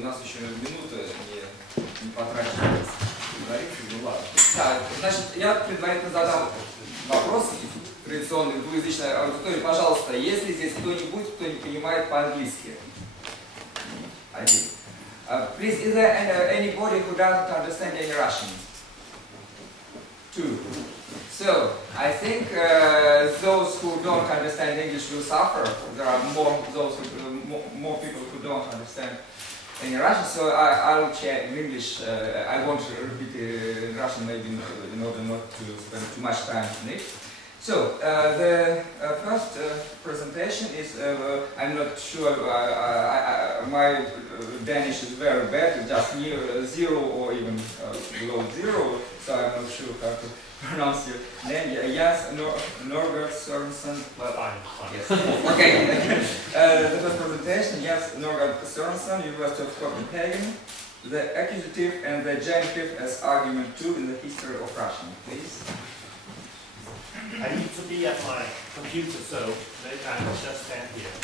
у нас еще минута не потрачена. Ну ладно. Да, значит, я предварительно задам вопрос традиционной двуязычной аудитории. Пожалуйста, есть ли здесь кто-нибудь, кто не понимает по-английски? Один. Please, is there anybody who doesn't understand any Russian? Two. So, I think those who don't understand English will suffer. There are more people who don't understand any Russian, so I will chat in English. I won't repeat in Russian, maybe in order not to spend too much time on it. So, the first presentation is, I'm not sure, my Danish is very bad, just near zero or even below zero, so I'm not sure how to pronounce your name. Yes, Norbert Sørensen. Fine. Yes. Okay. The first presentation, yes, Norbert Sørensen, University of Copenhagen. The accusative and the genitive as argument 2 in the history of Russian. Please. I need to be at my computer, so maybe I will just stand here.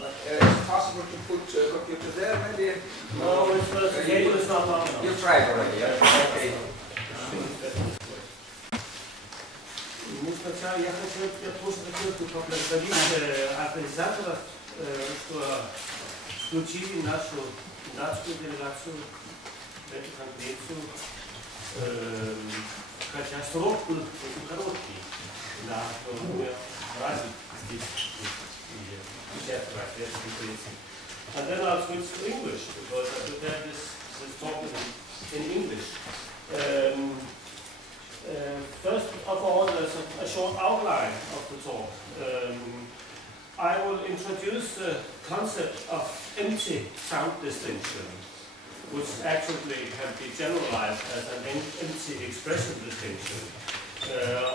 But it's possible to put computer there, maybe? No, the cable is not long enough. You tried already, yeah? Okay. Я просто хотел бы поблагодарить организаторов, что включили нашу датскую делегацию в эту конференцию. Хотя срок был очень короткий, да, что мы развит здесь и участвовать в этой конференции. And then I'll switch to English because I prepared this talk in English. First of all, there's a short outline of the talk. I will introduce the concept of empty sound distinction, which actually can be generalized as an empty expression distinction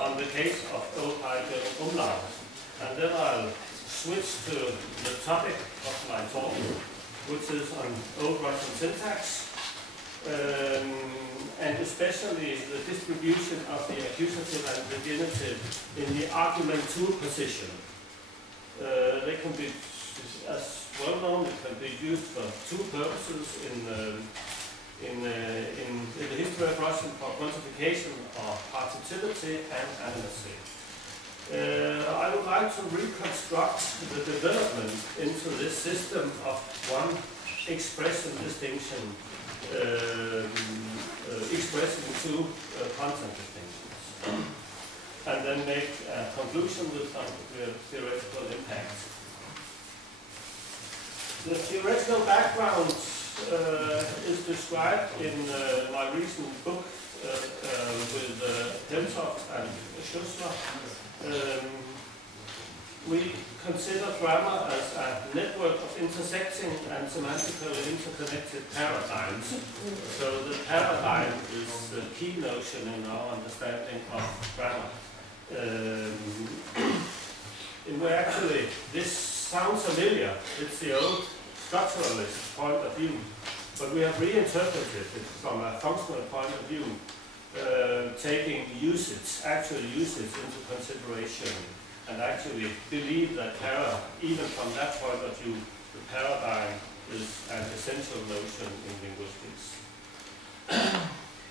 on the case of Old High German umlaut. And then I'll switch to the topic of my talk, which is on Old Russian syntax, and especially the distribution of the accusative and the genitive in the argument 2 position. They can be, as well known, it can be used for two purposes in the history of Russian, for quantification of partitivity and animacy. I would like to reconstruct the development into this system of one expression distinction expressing two content distinctions, and then make a conclusion with some theoretical impact. The theoretical background is described in my recent book with Helmtoft and Schuster. We consider grammar as a network of intersecting and semantically interconnected paradigms. So the paradigm is the key notion in our understanding of grammar. In where actually this sounds familiar, it's the old structuralist point of view, but we have reinterpreted it from a functional point of view, taking usage, actual usage into consideration, and actually believe that even from that point of view, the paradigm is an essential notion in linguistics.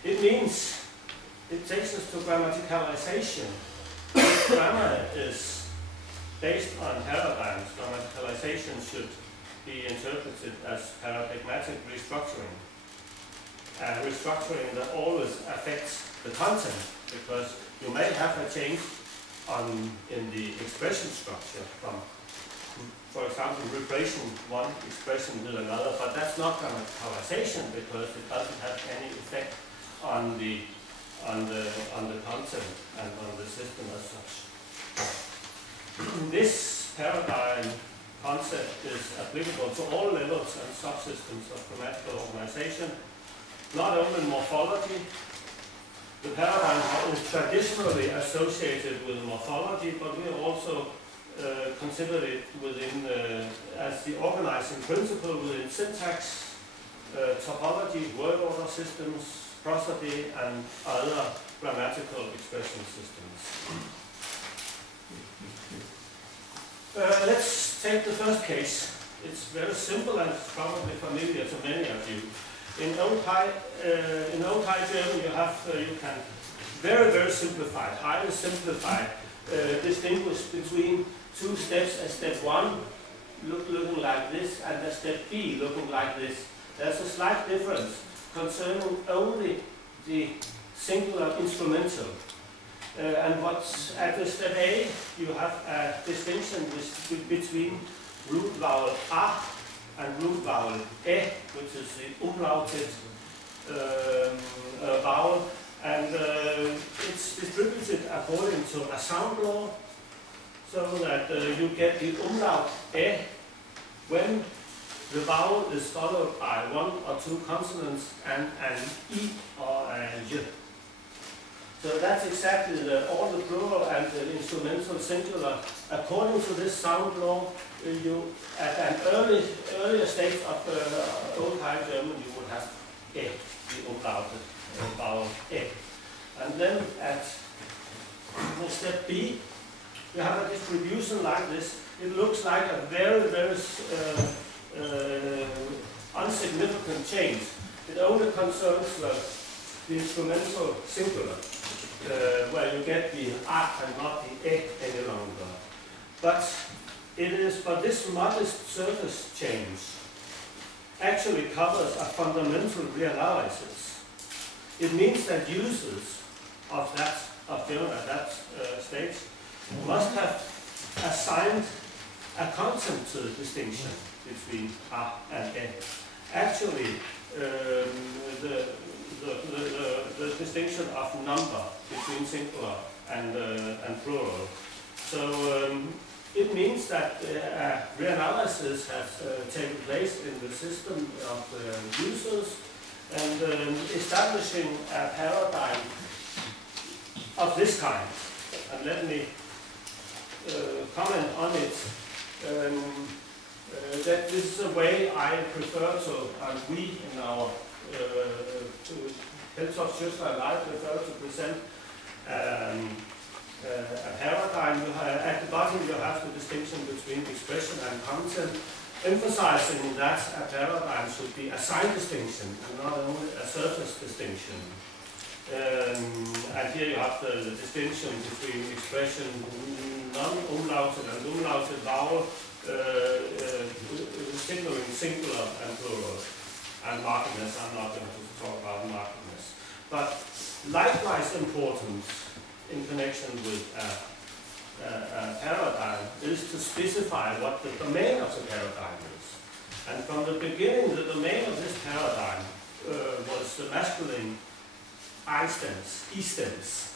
It means, it takes us to grammaticalization. Grammar is based on paradigms. Grammaticalization should be interpreted as paradigmatic restructuring. Restructuring that always affects the content, because you may have a change in the expression structure from, for example, replacing one expression with another, but that's not grammaticalization because it doesn't have any effect on the content and on the system as such. This paradigm concept is applicable to all levels and subsystems of grammatical organization, not only morphology. The paradigm is traditionally associated with morphology, but we also consider it within as the organizing principle within syntax, topology, word order systems, prosody, and other grammatical expression systems. Let's take the first case. It's very simple and it's probably familiar to many of you. In Old High German, you can very simplified, highly simplified, distinguish between two steps. A step 1 looking like this, and a step B looking like this. There's a slight difference concerning only the singular instrumental. And what's at the step A, you have a distinction between root vowel A and root vowel E, which is the umlauted vowel, and it's distributed according to a sound law, so that you get the umlaut E when the vowel is followed by 1 or 2 consonants and an I or a J. So that's exactly all the plural and the instrumental singular. According to this sound law, you at an earlier stage of Old High German, you would have E, the umlauted vowel E. And then at step B, you have a distribution like this. It looks like a very unsignificant change. It only concerns the instrumental singular, where you get the A and not the E any longer. But this modest surface change actually covers a fundamental reanalysis. It means that users of German at that stage must have assigned a content to the distinction between A and E. Actually, the distinction of number between singular and plural. So it means that reanalysis has taken place in the system of users, and establishing a paradigm of this kind. And let me comment on it. That this is a way I prefer to, and we in our Heltoft, Sjöstrand and I prefer to present a paradigm. At the bottom you have the distinction between expression and content, emphasizing that a paradigm should be a sign distinction and not only a surface distinction. And here you have the distinction between expression non-umlauted and umlauted vowel, signaling singular and plural, and markedness. I'm not going to talk about markedness. But likewise important in connection with a paradigm is to specify what the domain of the paradigm is. And from the beginning, the domain of this paradigm was the masculine I stems.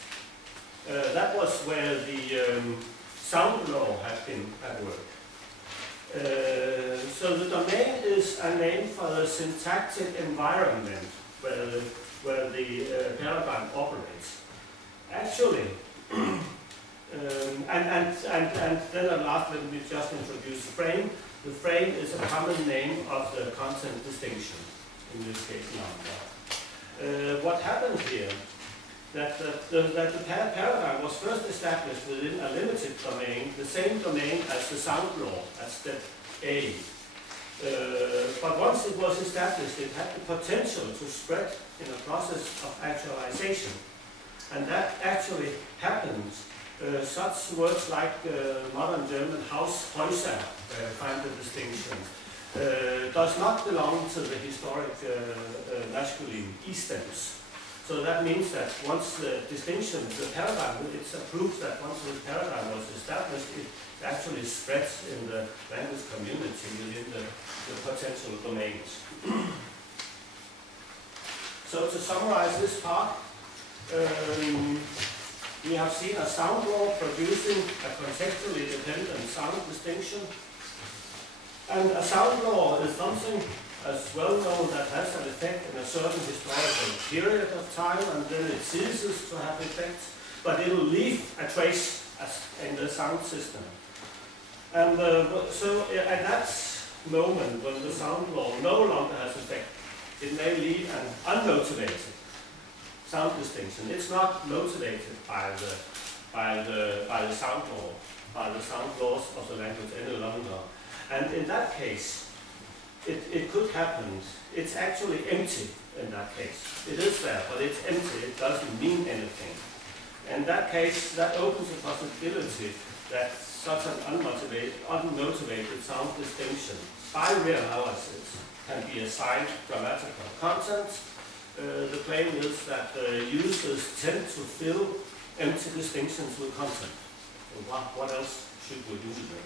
That was where the sound law had been at work. So the domain is a name for the syntactic environment where the paradigm operates. Actually, and then at last let me just introduce the frame. The frame is a common name of the content distinction, in this case number. What happened here, that the paradigm was first established within a limited domain, the same domain as the sound law, at step A. But once it was established, it had the potential to spread in a process of actualization. And that actually happened. Such words like modern German Häuser, find the distinction, does not belong to the historic masculine E-stems. So that means that once the distinction, the paradigm, it's a proof that once the paradigm was established, it actually spreads in the language community within the potential domains. So to summarize this part, we have seen a sound law producing a contextually dependent sound distinction. And a sound law is something as well known that has an effect in a certain historical period of time, and then it ceases to have effects, but it will leave a trace in the sound system. And so at that moment when the sound law no longer has effect, it may leave an unmotivated sound distinction. It's not motivated by the sound law, by the sound laws of the language any longer. And in that case, it could happen. It's actually empty in that case. It is there, but it's empty. It doesn't mean anything. In that case, that opens the possibility that such an unmotivated sound distinction by reanalysis can be assigned grammatical content. The claim is that users tend to fill empty distinctions with content. So what else should we do there?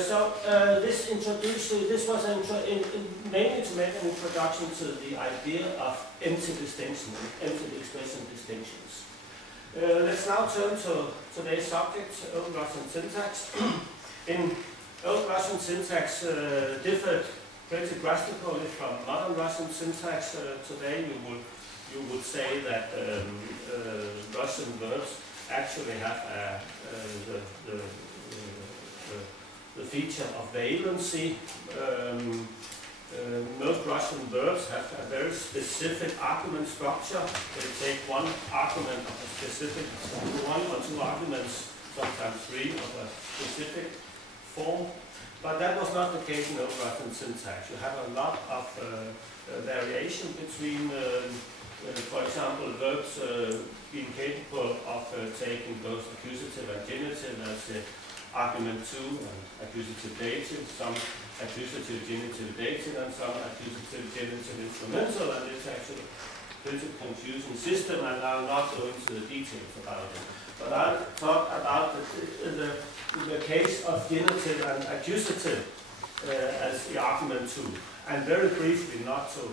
This was mainly to make an introduction to the idea of empty distinction, empty expression distinctions. Let's now turn to today's subject, Old Russian syntax. In Old Russian syntax differed pretty drastically from modern Russian syntax. Today you would say that Russian verbs actually have the feature of valency. Most Russian verbs have a very specific argument structure. They take one argument of a specific, one or two arguments, sometimes three, of a specific form. But that was not the case in Old Russian syntax. You have a lot of variation between, for example, verbs being capable of taking both accusative and genitive as the argument 2 and accusative dative, some accusative genitive dative and some accusative genitive instrumental, and it's actually a pretty confusing system, and I'll not go into the details about it. But I'll talk about the case of genitive and accusative as the argument 2. And very briefly, not to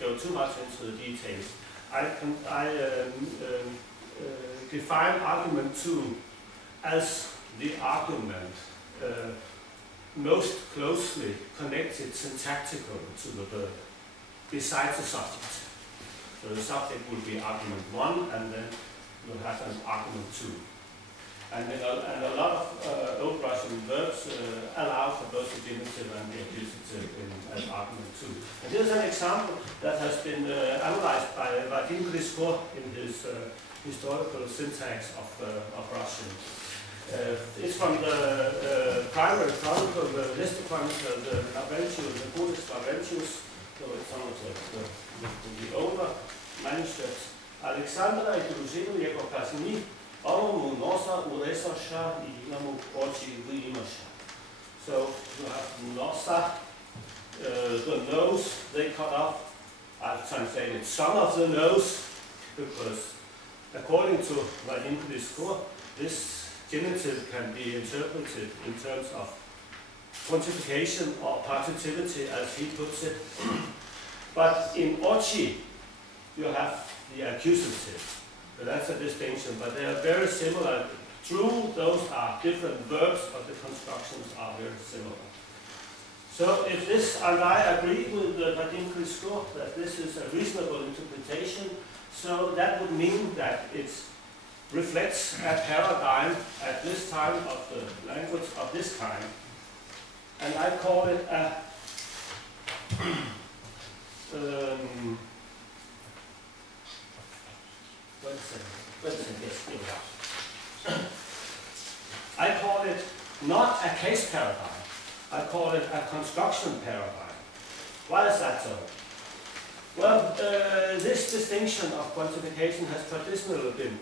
go too much into the details, I define argument 2 as the argument most closely connected syntactically to the verb, besides the subject. So the subject will be argument 1, and then you'll have an argument 2. And a lot of Old Russian verbs allow for both the genitive and the accusative as argument 2. And here's an example that has been analyzed by Vadim Grisko in his historical syntax of Russian. It's from the primary chronicle, the Leicester Chronicle, the Codex Laurentius, so it's some of the older manuscripts. Alexandra и дружина его казни, ому носа уресаша и ему очи выимаша. So you have nosa, the nose they cut off. I've translated some of the nose, because according to Vadim Grisko, this genitive can be interpreted in terms of quantification or partitivity, as he puts it. But in ochi, you have the accusative. So that's a distinction, but they are very similar. True, those are different verbs, but the constructions are very similar. So if this, and I agree with Vadim Grisko that this is a reasonable interpretation, so that would mean that it reflects a paradigm at this time of the language of this kind. And I call it a I call it not a case paradigm, I call it a construction paradigm. Why is that so? Well, this distinction of quantification has traditionally been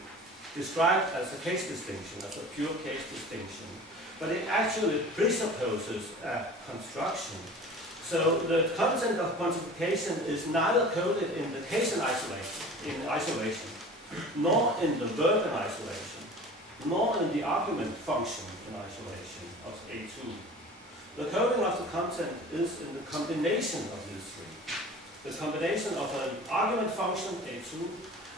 described as a case distinction, as a pure case distinction. But it actually presupposes a construction. So the content of quantification is neither coded in the case in isolation, nor in the verb in isolation, nor in the argument function in isolation of A2. The coding of the content is in the combination of these three. The combination of an argument function, A2,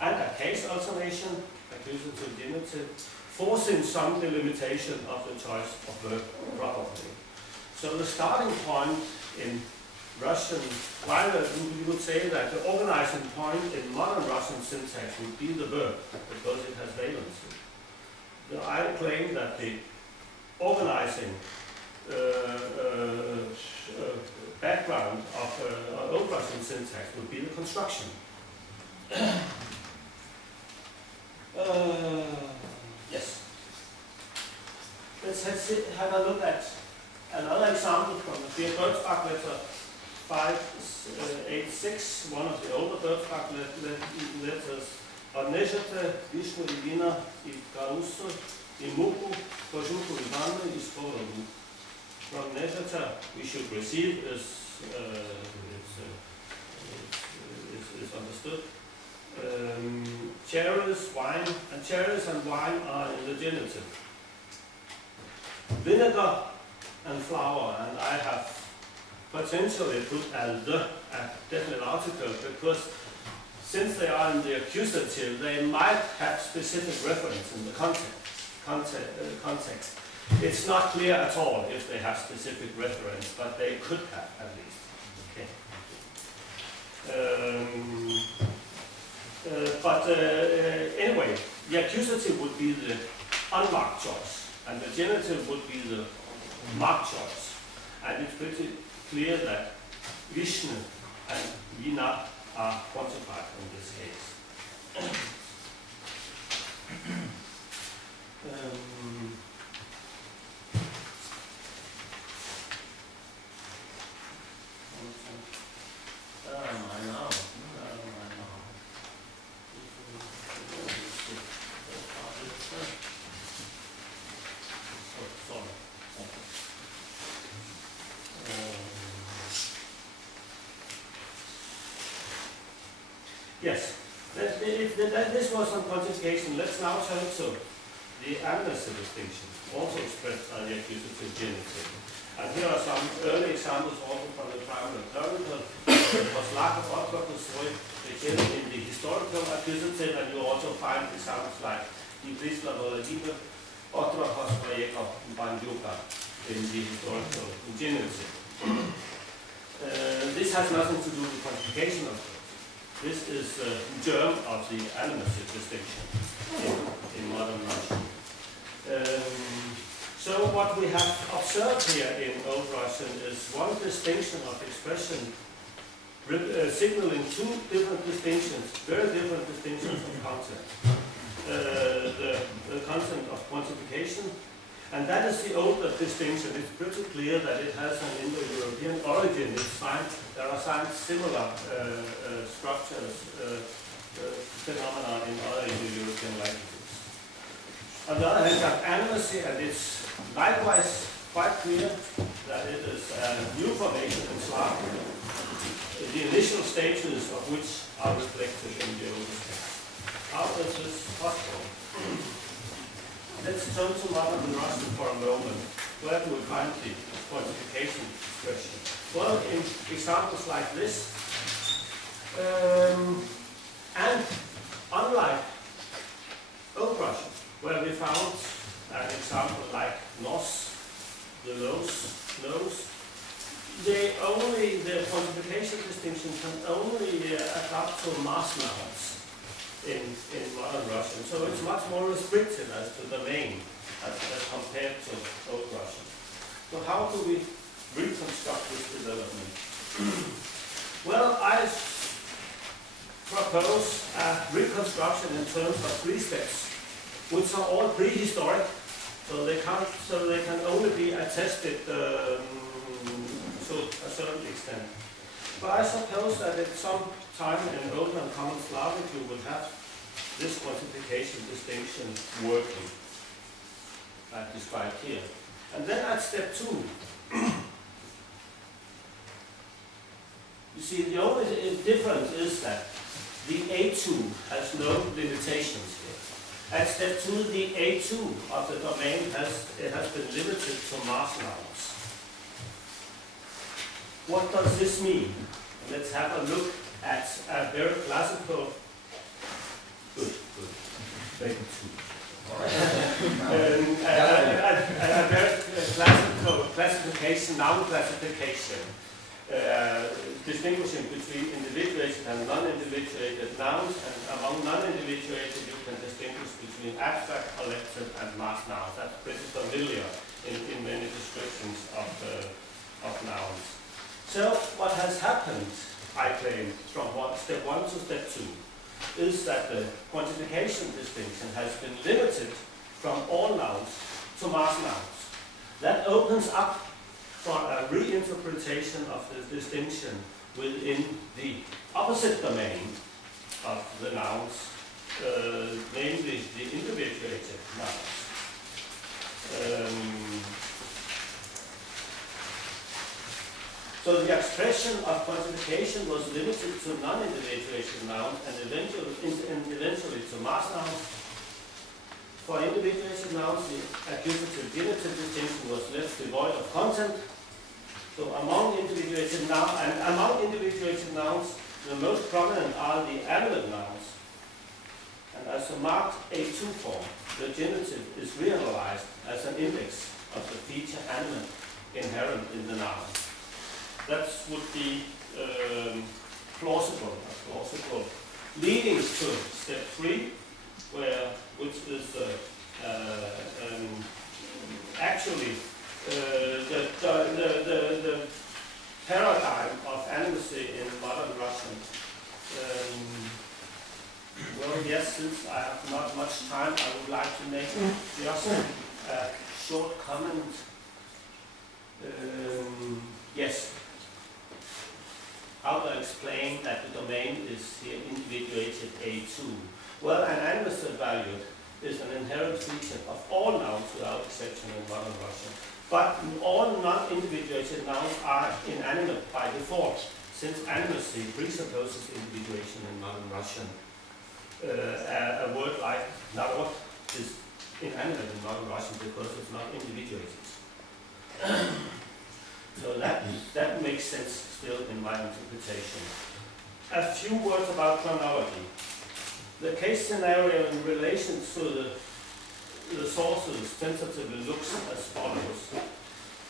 and a case alternation, accusative genitive, forcing some delimitation of the choice of verb property. So the starting point in Russian, while you would say that the organizing point in modern Russian syntax would be the verb, because it has valency. I claim that the organizing background of Old Russian syntax would be the construction. Yes. Let's have a look at another example from the Bjørn letter 586, one of the older Bjørn letters. Odnešete Vishnu i vina i Garusu i Muku, Koshuku i Vanda i Skorovu. From Neshata we should receive is understood. Cherries, wine, and cherries and wine are in the genitive. Vinegar and flour, and I have potentially put a definite article because since they are in the accusative, they might have specific reference in the context. It's not clear at all if they have specific reference, but they could have at least. Okay. Anyway, the accusative would be the unmarked choice, and the genitive would be the marked choice. And it's pretty clear that Vishnu and Vina are quantified in this case. Yes, this was on quantification. Let's now turn to the analysis distinction, also expressed by the accusative genitive. And here are some early examples also from the primary clerical. It was lack of in the historical accusative, and you also find examples like the Brisla Voladiva, Otra Hosprayeka, Banjuka in the historical genitive. This has nothing to do with quantification, of course. This is the germ of the animative distinction in modern Russian. So what we have observed here in Old Russian is one distinction of expression signaling two different distinctions, very different distinctions of content. The content of quantification, and that is the older distinction. It's pretty clear that it has an Indo-European origin. There are some similar structures, phenomena in other Indo-European languages. On the other hand, you have animacy, and it's likewise quite clear that it is a new formation in Slav, the initial stages of which are reflected in the older text. How is this possible? Let's turn to modern Russian for a moment. Where do we find the quantification expression? Well, in examples like this, and unlike Old Russian, where we found an example like nos, the nose, the quantification distinction can only adapt to mass nouns in modern Russian. So it's much more restricted as to the domain as compared to Old Russian. So how do we reconstruct this development? Well, I propose a reconstruction in terms of three steps, which are all prehistoric, so they can only be attested to a certain extent. But I suppose that at some time in Old and Common Slavic you would have this quantification distinction working, like described here. And then at step 2, you see the only difference is that the A2 has no limitations here. At step 2, the A2 of the domain has been limited to mass nouns. What does this mean? Let's have a look at a very classical. Good. Very classical classification, noun classification, distinguishing between individuated and non-individuated nouns, and among non-individuated you can distinguish between abstract, collective, and mass nouns. That's pretty familiar in many descriptions of nouns. So what has happened, I claim, from step 1 to step 2, is that the quantification distinction has been limited from all nouns to mass nouns. That opens up for a reinterpretation of the distinction within the opposite domain of the nouns, namely the individuated nouns. So the expression of quantification was limited to non-individuated nouns and eventually to mass nouns. For individuated nouns, the accusative-genitive distinction was left devoid of content. So among individuated nouns, the most prominent are the animate nouns. And as a marked A2 form, the genitive is realized as an index of the feature animate inherent in the noun. That would be plausible, leading to step 3, which is actually the paradigm of animacy in modern Russian. Well, yes, since I have not much time, I would like to make just a short comment. Yes. How to explain that the domain is here individuated A2? Well, an animated value is an inherent feature of all nouns without exception in modern Russian. But all non-individuated nouns are inanimate by default, since animacy presupposes individuation in modern Russian. A word like narod is inanimate in modern Russian because it's not individuated. So that makes sense still in my interpretation. A few words about chronology. The case scenario in relation to the sources tentatively looks as follows.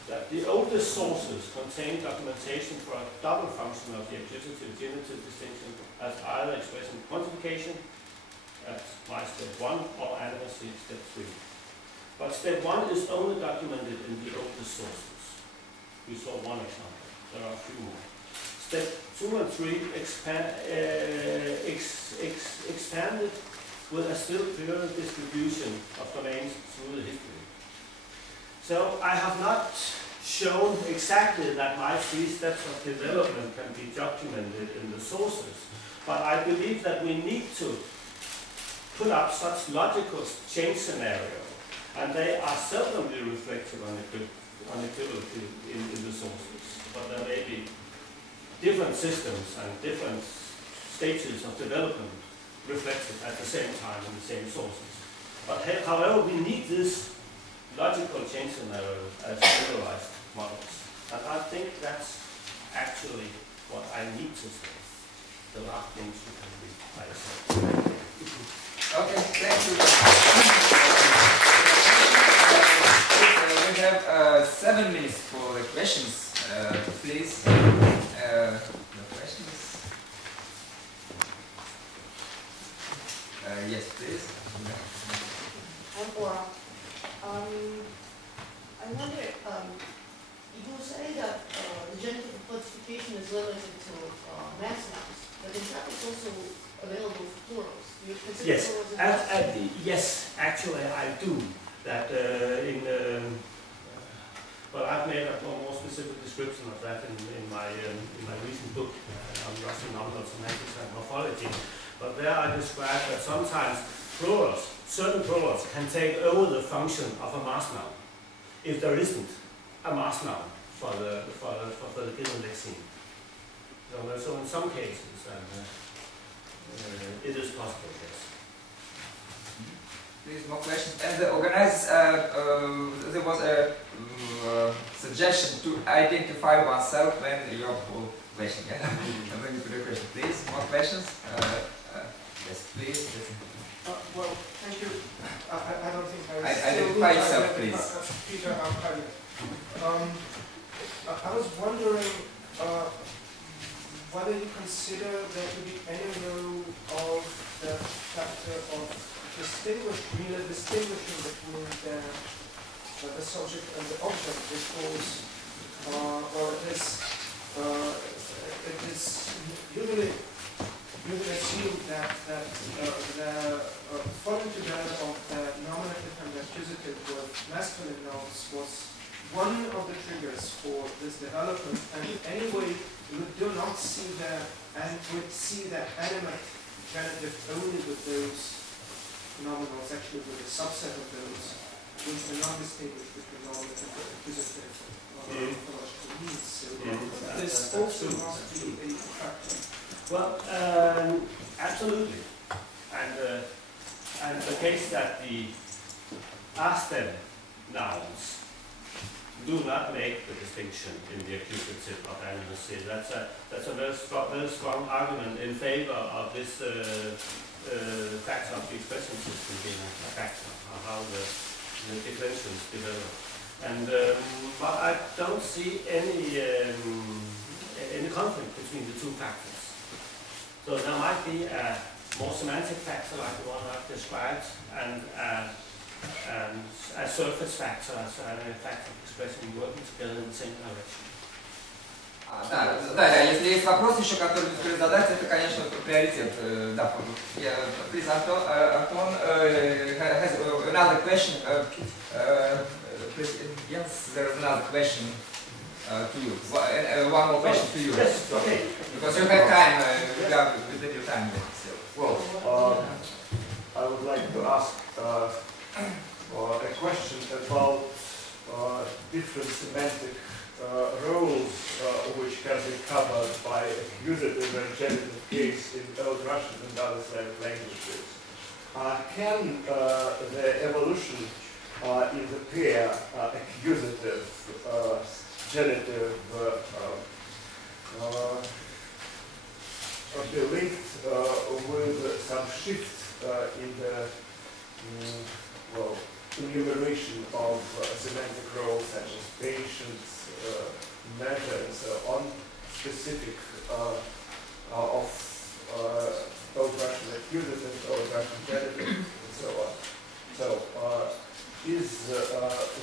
That the oldest sources contain documentation for a double function of the accusative-genitive distinction as either expressing quantification at my step 1 or animacy step 3. But step 1 is only documented in the oldest sources. We saw one example. There are a few more. Step 2 and 3 expanded with a still clearer distribution of domains through the history. So I have not shown exactly that my 3 steps of development can be documented in the sources, but I believe that we need to put up such logical change scenario, and they are seldomly reflected on equivalently in the sources. But there may be different systems and different stages of development reflected at the same time in the same sources. But however, we need this logical change scenario as generalized models. And I think that's actually what I need to say. The last thing should be I said. Okay, thank you. We have 7 minutes for the questions, please. No questions? Yes, please. I'm Laura. I wonder, you say that the genitive classification is limited to mass nouns, but in fact it's also available for plurals. Do you consider Yes, plurals as yes, actually I do. That well, I've made a more specific description of that in my recent book on Russian nominal semantics and morphology. But there I describe that sometimes plurals, certain plurals, can take over the function of a mass noun if there isn't a mass noun for the given lexeme. So in some cases, it is possible, yes. Please, more questions. And the organizers, there was a suggestion to identify oneself when you have a question. Yeah? And when you put a question, please, more questions. Yes, please. Well, thank you. I don't think I identify yourself, please. Peter Arcadia. I was wondering whether you consider there to be any role of the factor of distinguishing between the subject and the object, because it is usually assumed that the falling together of the nominative and the accusative with masculine nouns was one of the triggers for this development, and anyway, we do not see the animate genitive only with those phenomenals, actually with a subset of those, which are not distinguished between normative and accusative morphological needs. So this also must be a factor. Well, absolutely. And the case that the Asten nouns do not make the distinction in the accusative of animacy. That's a very strong argument in favor of this factor of the expression system being a factor of how the declensions develop. And but I don't see any conflict between the two factors. So there might be a more semantic factor like the one I've described, and a surface factor, so a factor of expression working together in the same direction. Да, если есть вопрос еще, который стоит задать, это, конечно, приоритет. Да, please, Anton has another question. Yes, there is another question to you. One more question to you. Yes, okay. Because you have time, you have within your time. Well, I would like to ask a question about different semantic roles which can be covered by accusative and genitive case in Old Russian and other Slavic languages. Can the evolution in the pair accusative, genitive be linked with some shift in the enumeration of semantic roles such as patience, measure, and so on, specific of Old Russian accusative, Old Russian genitive, and so on. So, is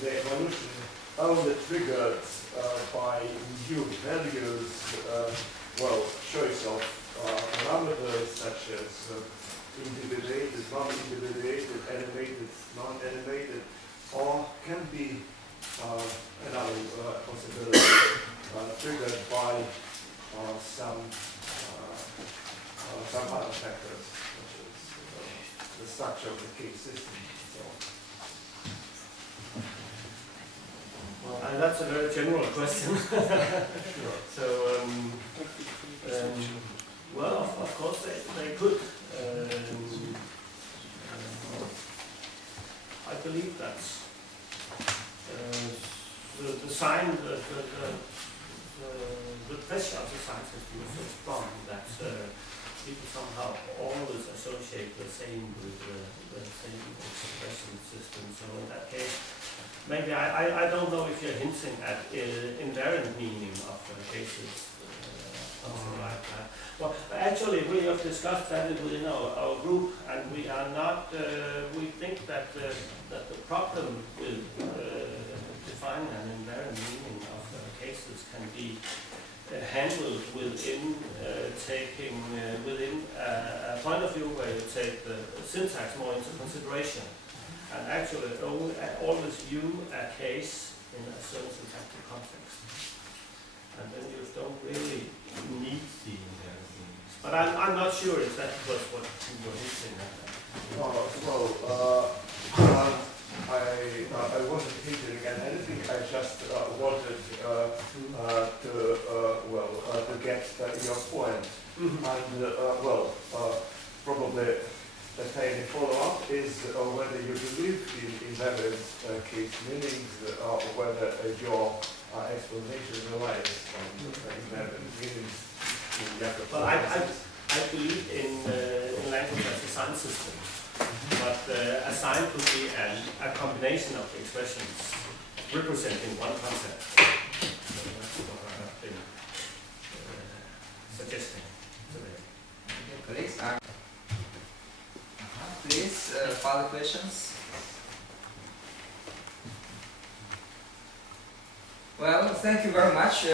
the evolution only triggered by new values, choice of parameters such as individuated, non-individuated, animated, non-animated, or can be another possibility triggered by some other factors, such as the structure of the case system. Well, that's a very general question. So, well, of course they could. I believe that the sign, the pressure of the sign system is so strong that people somehow always associate the same with the same expression system. So in that case, maybe I don't know if you're hinting at invariant meaning of cases, something like that. Well, actually, we have discussed that within our group, and we are not. We think that that the problem with defining an invariant meaning of cases can be handled within within a point of view where you take the syntax more into consideration, and actually always view a case in a certain syntactic context, and then you don't really need the invariant meanings. But I'm not sure if that was what you were hinting at. I wasn't hinting at anything. I just wanted to get your point. Mm-hmm. And probably the tiny follow-up is whether you believe in invariant case meanings, or whether your explanation relies on invariant meanings. Well, I believe in language as a sign system. But a sign could be a combination of expressions representing one concept. So that's what I have been suggesting today. Colleagues, please, further questions? Well, thank you very much.